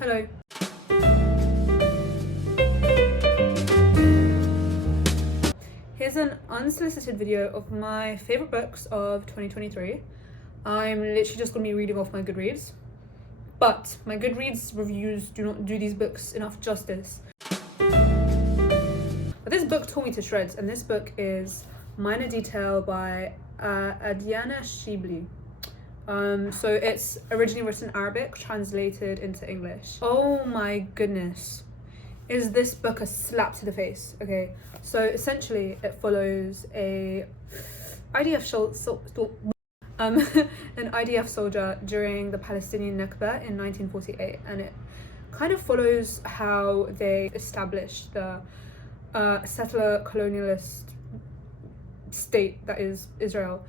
Hello. Here's an unsolicited video of my favourite books of 2023. I'm literally just going to be reading off my Goodreads. But my Goodreads reviews do not do these books enough justice. But this book tore me to shreds, and this book is Minor Detail by Adiana Shibli. So it's originally written Arabic, translated into English. Oh my goodness. Is this book a slap to the face? Okay, so essentially it follows an IDF soldier during the Palestinian Nakba in 1948, and it kind of follows how they established the settler colonialist state that is Israel.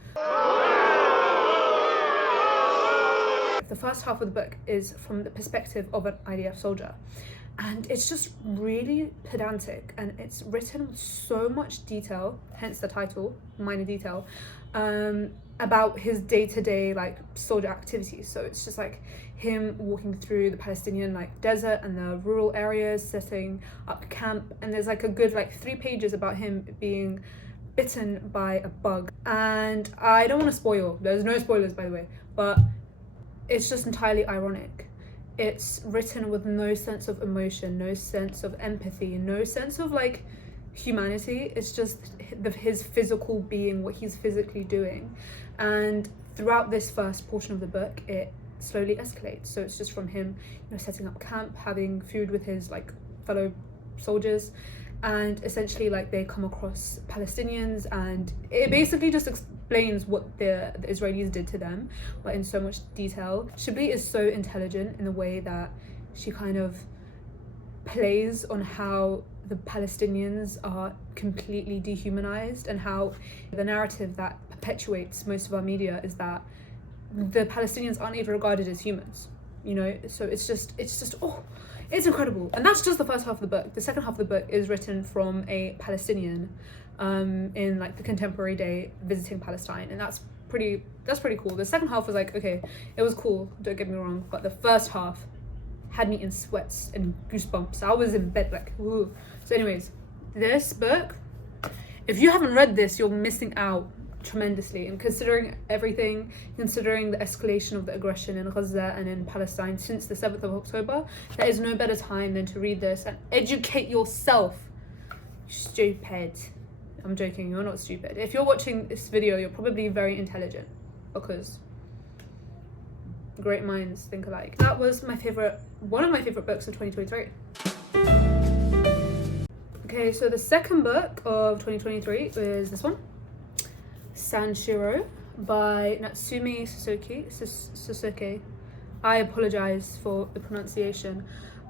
The first half of the book is from the perspective of an IDF soldier, and it's just really pedantic, and it's written with so much detail, hence the title, Minor Detail, about his day-to-day like soldier activities. So it's just like him walking through the Palestinian like desert and the rural areas, setting up camp, and there's like a good like 3 pages about him being bitten by a bug. And I don't want to spoil, there's no spoilers by the way, but it's just entirely ironic. It's written with no sense of emotion, no sense of empathy, no sense of like humanity. It's just his physical being, what he's physically doing. And throughout this first portion of the book, it slowly escalates. So it's just from him, setting up camp, having food with his like fellow soldiers, and essentially like they come across Palestinians, and it basically just explains what the Israelis did to them, but in so much detail. Shibli is so intelligent in the way that she kind of plays on how the Palestinians are completely dehumanized, and how the narrative that perpetuates most of our media is that the Palestinians aren't even regarded as humans, so it's just it's incredible. And that's just the first half of the book. The second half of the book is written from a Palestinian in like the contemporary day visiting Palestine, and that's pretty cool. The second half was like, okay, it was cool, don't get me wrong, but the first half had me in sweats and goosebumps. I was in bed like, ooh. So anyways, this book, if you haven't read this, you're missing out tremendously. And considering everything, considering the escalation of the aggression in Gaza and in Palestine since the 7th of October, there is no better time than to read this and educate yourself. Stupid. I'm joking, you're not stupid. If you're watching this video, you're probably very intelligent, because great minds think alike. That was one of my favorite books of 2023. Okay, so the second book of 2023 is this one, Sanshiro by Natsume Soseki. I apologize for the pronunciation.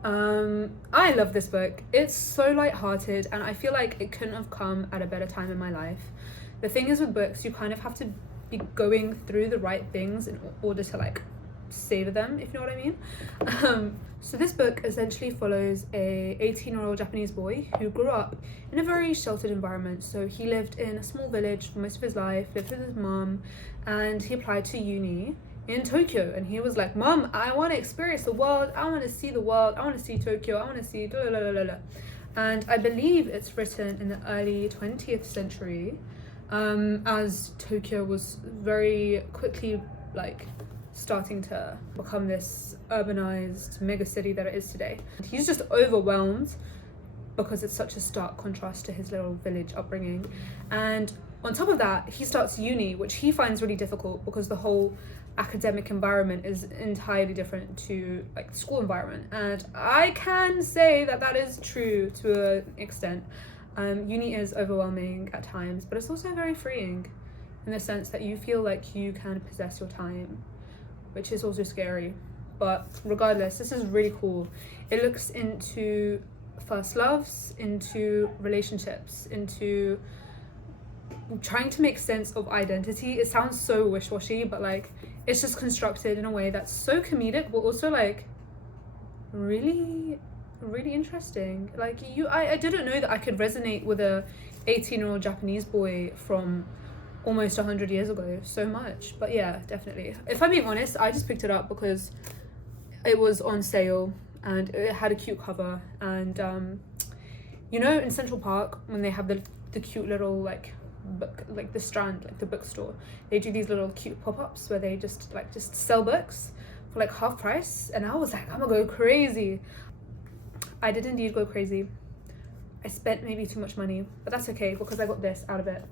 I love this book. It's so light-hearted, and I feel like it couldn't have come at a better time in my life. The thing is with books, you kind of have to be going through the right things in order to like savor them, if you know what I mean. So this book essentially follows a 18-year-old Japanese boy who grew up in a very sheltered environment. So he lived in a small village for most of his life, lived with his mom, and he applied to uni in Tokyo, and he was like, Mom, I want to experience the world, I want to see the world, I want to see Tokyo, I want to see blah, blah, blah, blah, blah. And I believe it's written in the early 20th century, as Tokyo was very quickly like starting to become this urbanized mega city that it is today. He's just overwhelmed because it's such a stark contrast to his little village upbringing. And on top of that, he starts uni, which he finds really difficult because the whole academic environment is entirely different to like the school environment. And I can say that that is true to an extent. Uni is overwhelming at times, but it's also very freeing in the sense that you feel like you can possess your time, which is also scary. But regardless, this is really cool. It looks into first loves, into relationships, into trying to make sense of identity. It sounds so wish-washy, but like it's just constructed in a way that's so comedic, but also like really interesting. Like I didn't know that I could resonate with a 18-year-old Japanese boy from almost 100 years ago so much. But yeah, definitely. If I'm being honest, I just picked it up because it was on sale and it had a cute cover. And you know, in Central Park when they have the cute little like book, like the Strand, like the bookstore, they do these little cute pop-ups where they just sell books for like half price, and I was like, I'm gonna go crazy. I did indeed go crazy. I spent maybe too much money, but that's okay because I got this out of it,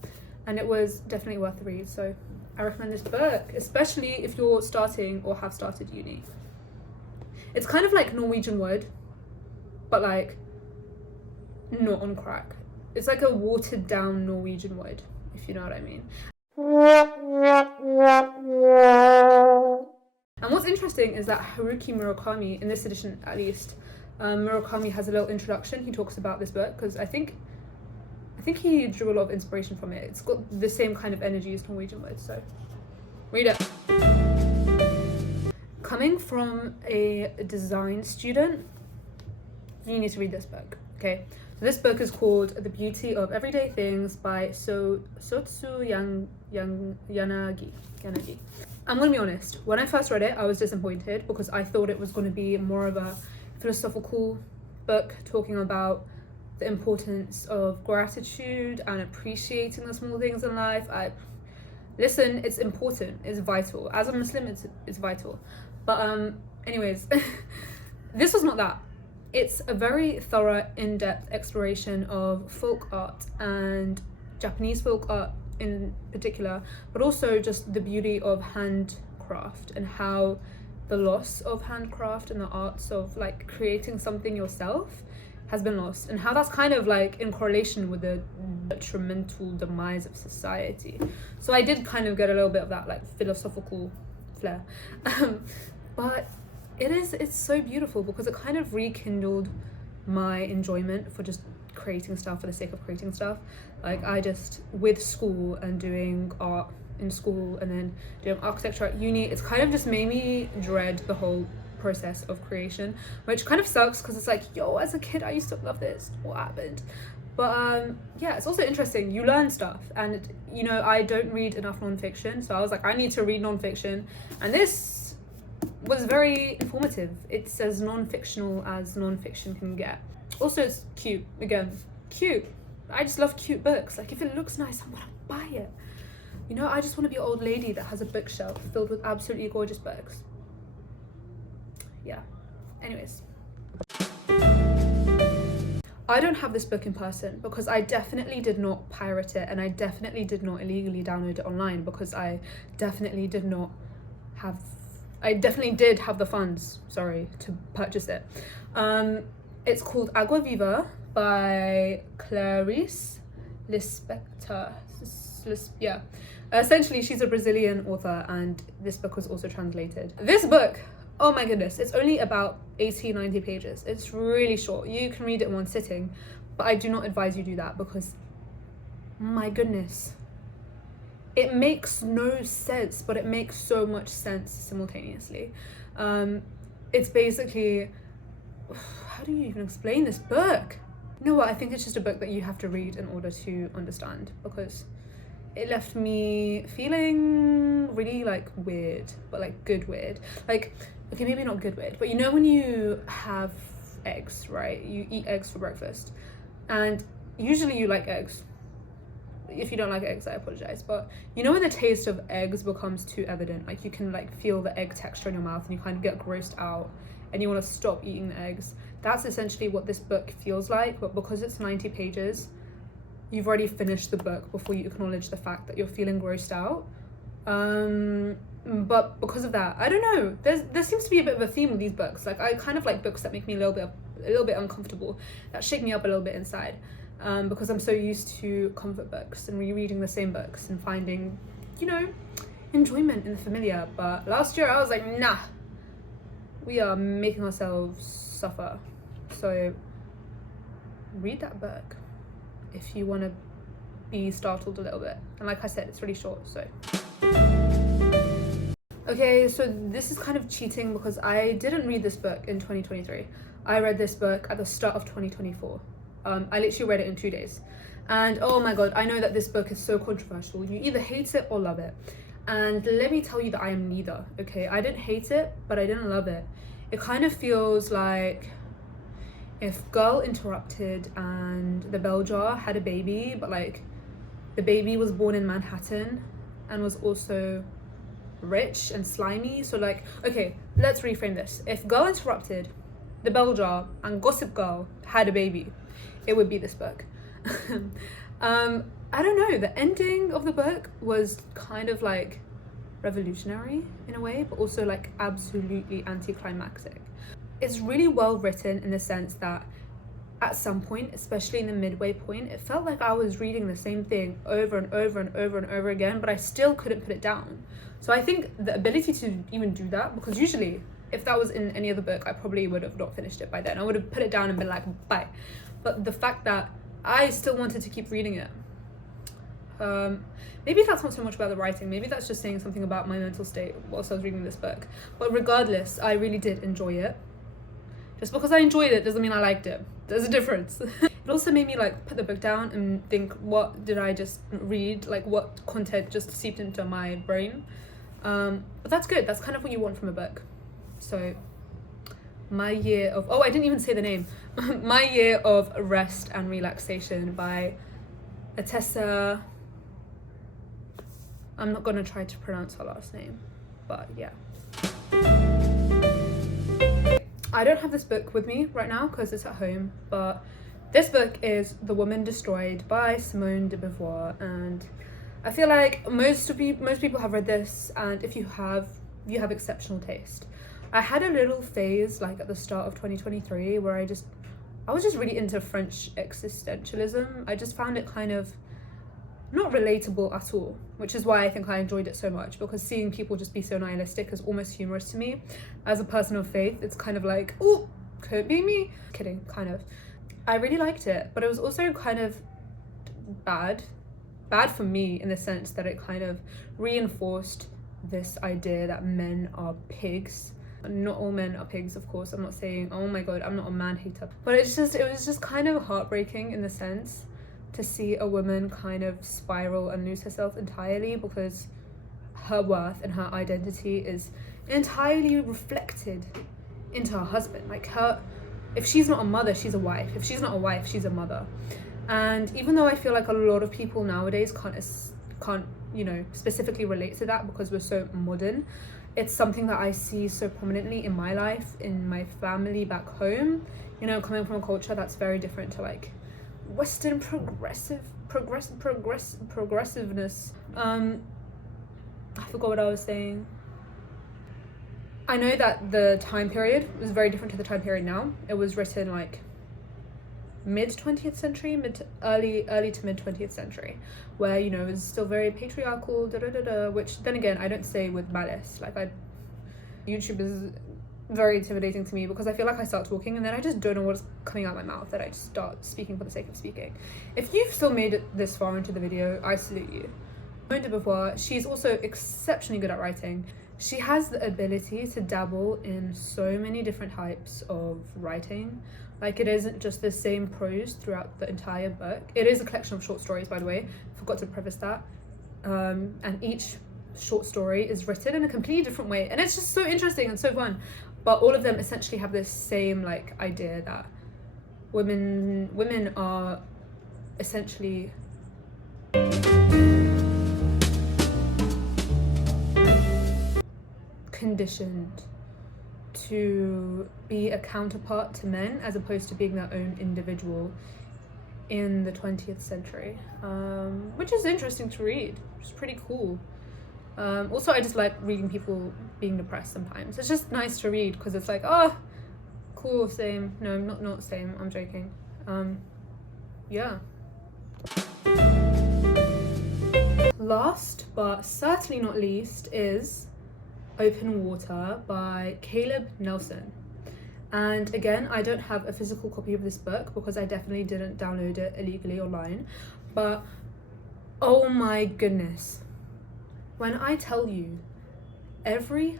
and it was definitely worth the read. So I recommend this book, especially if you're starting or have started uni. It's kind of like Norwegian Wood, but like not on crack. It's like a watered down Norwegian Wood, if you know what I mean. And what's interesting is that Haruki Murakami, in this edition at least, Murakami has a little introduction. He talks about this book because I think he drew a lot of inspiration from it. It's got the same kind of energy as Norwegian Wood, so read it. Coming from a design student, you need to read this book, okay? So this book is called The Beauty of Everyday Things by Sotsu Yanagi. I'm gonna be honest, when I first read it, I was disappointed because I thought it was gonna be more of a philosophical book talking about the importance of gratitude and appreciating the small things in life. Listen, it's important, it's vital. As a Muslim, it's vital. But anyways, this was not that. It's a very thorough, in-depth exploration of folk art and Japanese folk art in particular, but also just the beauty of handcraft and how the loss of handcraft and the arts of like creating something yourself has been lost, and how that's kind of like in correlation with the detrimental demise of society. So I did kind of get a little bit of that like philosophical flair. But it's so beautiful because it kind of rekindled my enjoyment for just creating stuff for the sake of creating stuff. Like I just, with school and doing art in school and then doing architecture at uni, it's kind of just made me dread the whole process of creation, which kind of sucks because it's like, yo, as a kid I used to love this, what happened? But yeah, it's also interesting, you learn stuff, and you know, I don't read enough non-fiction, so I was like, I need to read non-fiction, and this was very informative. It's as non-fictional as non-fiction can get. Also, it's cute. Again, cute. I just love cute books. Like if it looks nice, I'm gonna buy it. You know, I just want to be an old lady that has a bookshelf filled with absolutely gorgeous books. Yeah. Anyways, I don't have this book in person because I definitely did not pirate it, and I definitely did not illegally download it online because I definitely did have the funds, sorry, to purchase it. It's called AgaV Via by Clarice Lispector. Yeah. Essentially, she's a Brazilian author, and this book was also translated. This book, oh my goodness, it's only about 80-90 pages. It's really short. You can read it in one sitting, but I do not advise you do that because, my goodness, it makes no sense, but it makes so much sense simultaneously. It's basically, how do you even explain this book? You know what, I think it's just a book that you have to read in order to understand, because it left me feeling really like weird, but like good weird. Like, okay, maybe not good weird, but you know when you have eggs, right? You eat eggs for breakfast, and usually you like eggs. If you don't like eggs, I apologize, but you know when the taste of eggs becomes too evident, like you can like feel the egg texture in your mouth and you kind of get grossed out and you want to stop eating the eggs. That's essentially what this book feels like, but because it's 90 pages, you've already finished the book before you acknowledge the fact that you're feeling grossed out. But because of that, I don't know, there seems to be a bit of a theme with these books. Like I kind of like books that make me a little bit uncomfortable, that shake me up a little bit inside. Because I'm so used to comfort books and rereading the same books and finding, you know, enjoyment in the familiar. But last year I was like, nah, we are making ourselves suffer. So read that book if you want to be startled a little bit. And like I said, it's really short, so. Okay, so this is kind of cheating because I didn't read this book in 2023. I read this book at the start of 2024. I literally read it in 2 days, and oh my god, I know that this book is so controversial. You either hate it or love it, and let me tell you that I am neither. Okay, I didn't hate it, but I didn't love it. It kind of feels like if Girl Interrupted and the Bell Jar had a baby, but like the baby was born in Manhattan and was also rich and slimy. So like, okay, let's reframe this. If Girl Interrupted, the Bell Jar, and Gossip Girl had a baby, it would be this book. I don't know, the ending of the book was kind of like revolutionary in a way, but also like absolutely anticlimactic. It's really well written in the sense that at some point, especially in the midway point, it felt like I was reading the same thing over and over and over and over again, but I still couldn't put it down. So I think the ability to even do that, because usually if that was in any other book, I probably would have not finished it by then. I would have put it down and been like, bye. But the fact that I still wanted to keep reading it, maybe that's not so much about the writing, maybe that's just saying something about my mental state whilst I was reading this book. But regardless, I really did enjoy it. Just because I enjoyed it doesn't mean I liked it. There's a difference. It also made me like put the book down and think, what did I just read? Like what content just seeped into my brain? But that's good. That's kind of what you want from a book. So My Year of, I didn't even say the name. My Year of Rest and Relaxation by Atessa. I'm not gonna try to pronounce her last name, but yeah. I don't have this book with me right now because it's at home, but this book is The Woman Destroyed by Simone de Beauvoir, and I feel like most people have read this, and if you have exceptional taste. I had a little phase like at the start of 2023 where I was just really into French existentialism. I just found it kind of not relatable at all, which is why I think I enjoyed it so much, because seeing people just be so nihilistic is almost humorous to me. As a person of faith, it's kind of like, oh, could be me. Kidding, kind of. I really liked it, but it was also kind of bad for me in the sense that it kind of reinforced this idea that men are pigs. Not all men are pigs, of course. I'm not saying, oh my god, I'm not a man hater, but it was just kind of heartbreaking in the sense to see a woman kind of spiral and lose herself entirely because her worth and her identity is entirely reflected into her husband. Like if she's not a mother, she's a wife. If she's not a wife, she's a mother. And even though I feel like a lot of people nowadays can't specifically relate to that because we're so modern, it's something that I see so prominently in my life, in my family back home, coming from a culture that's very different to like Western progressiveness. I forgot what I was saying. I know that the time period was very different to the time period now. It was written like mid 20th century, early to mid 20th century, where it was still very patriarchal, which then again I don't say with malice. Like YouTube is very intimidating to me because I feel like I start talking and then I just don't know what's coming out my mouth, that I just start speaking for the sake of speaking. If you've still made it this far into the video, I salute you. Simone de Beauvoir, she's also exceptionally good at writing. She has the ability to dabble in so many different types of writing. Like it isn't just the same prose throughout the entire book. It is a collection of short stories, by the way. Forgot to preface that. And each short story is written in a completely different way, and it's just so interesting and so fun. But all of them essentially have this same like idea that women are essentially conditioned to be a counterpart to men as opposed to being their own individual in the 20th century, which is interesting to read. It's pretty cool. Also, I just like reading people being depressed sometimes. It's just nice to read because it's like, oh, cool, same. No, not same, I'm joking. Yeah. Last but certainly not least is Open Water by Caleb Nelson. And again, I don't have a physical copy of this book because I definitely didn't download it illegally online, but oh my goodness, when I tell you every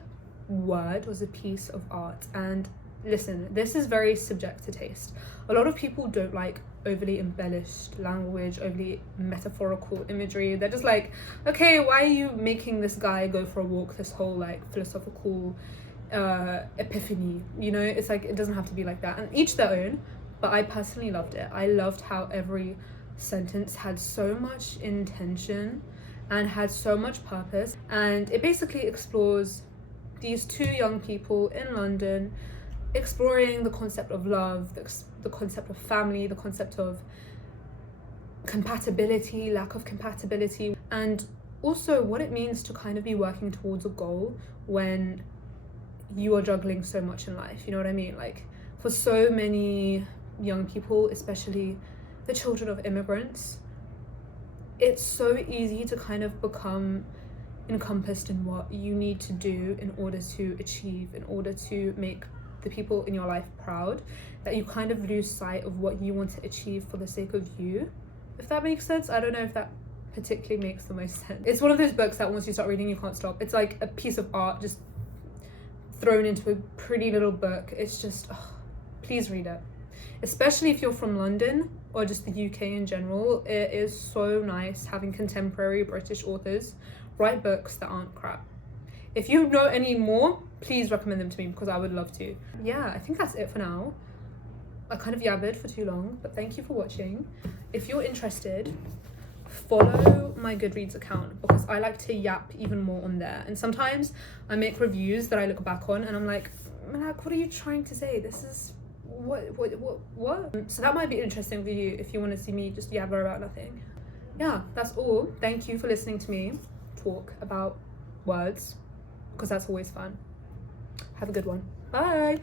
word was a piece of art. And listen, this is very subject to taste. A lot of people don't like overly embellished language, overly metaphorical imagery. They're just like, okay, why are you making this guy go for a walk, this whole like philosophical epiphany, you know. It's like, it doesn't have to be like that, and each their own, but I personally loved it. I loved how every sentence had so much intention and had so much purpose, and it basically explores these two young people in London exploring the concept of love, the concept of family, the concept of compatibility, lack of compatibility, and also what it means to kind of be working towards a goal when you are juggling so much in life, you know what I mean? Like, for so many young people, especially the children of immigrants, it's so easy to kind of become encompassed in what you need to do in order to achieve, in order to make the people in your life proud, that you kind of lose sight of what you want to achieve for the sake of you, if that makes sense. I don't know if that particularly makes the most sense. It's one of those books that once you start reading, you can't stop. It's like a piece of art just thrown into a pretty little book. It's just, please read it. Especially if you're from London or just the UK in general, it is so nice having contemporary British authors write books that aren't crap. If you know any more, please recommend them to me, because I would love to. Yeah, I think that's it for now. I kind of yabbered for too long, but thank you for watching. If you're interested, follow my Goodreads account, because I like to yap even more on there. And sometimes I make reviews that I look back on and I'm like, what are you trying to say? This is what? So that might be interesting for you if you want to see me just yabber about nothing. Yeah, that's all. Thank you for listening to me talk about words, because that's always fun. Have a good one. Bye.